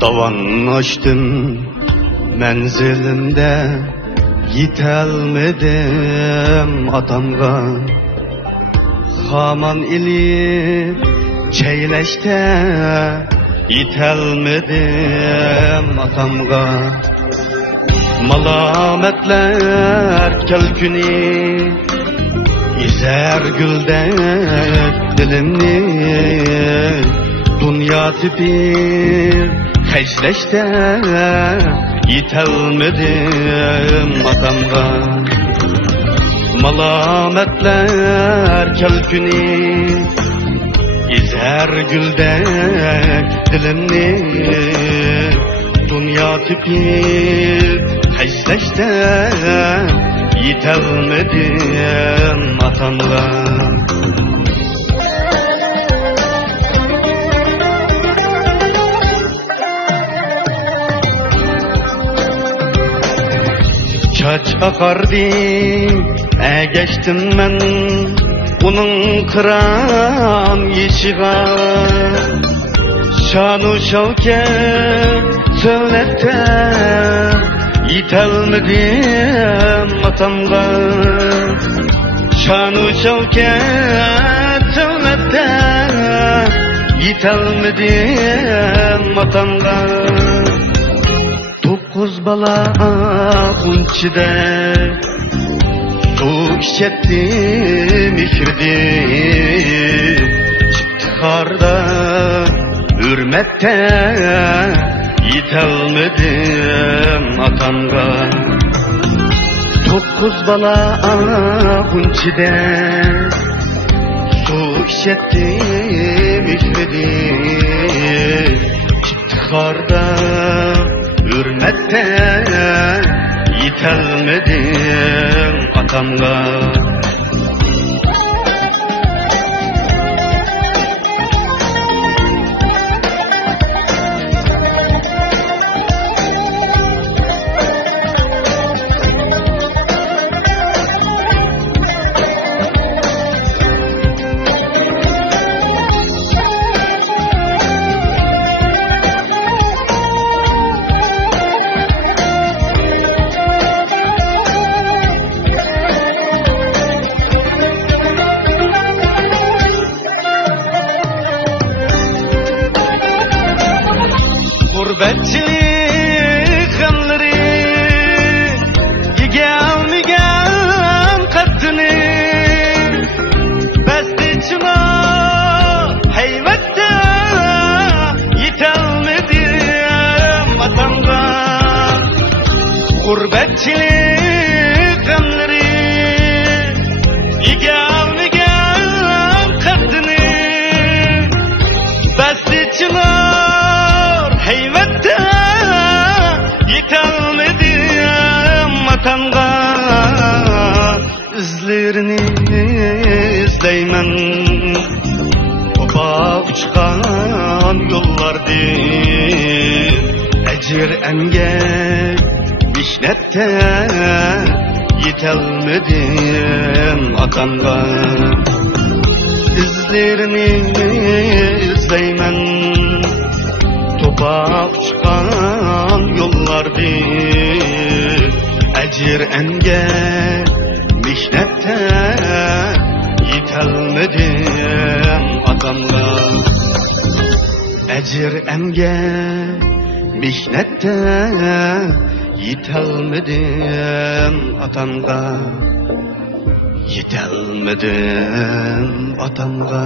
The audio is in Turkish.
Davan açtım menzilimde, yitelmedim atamga. Haman ilip çeyleşte, yitelmedim atamga. Malametler kelküni, İzer güldek dilimni. Dünya tipir hecleşte, yitelmedim atamga. Malametler kelküni, İzer güldek dilimni. Dünya tipir hecleşte, yitelmedim atamga. Çaç akardı, geçtim ben onun kıran yeşiğe. Şanu şavket söylette, yitelmedim atamga. Şanu şavket söylette, yitelmedim atamga. Dokuz bala kunçide su içettim ikirdi. Çıktı karda hürmette, yitelmedim atamga. Dokuz bala kunçide su içettim ikirdi. Çıktı karda hürmette, yitelmedim atamga. Gurbetçilik gamları yegelmeyen kaddını. Besti çına heybette, yitelmedim atamga. Gurbetçilik gamları yegelmeyen kaddını. Besti çına heybette, yitelmedim atamga. İzlerini izleymen, oba uçkan yollardı. Ecir emgek mihnette, yitelmedim atamga. İzlerini izleymen, topa uçkan yollardı. Ecir emgek mihnette, yitelmedim atamga. Ecir emgek mihnette, yitelmedim atamga. Yitelmedim atamga.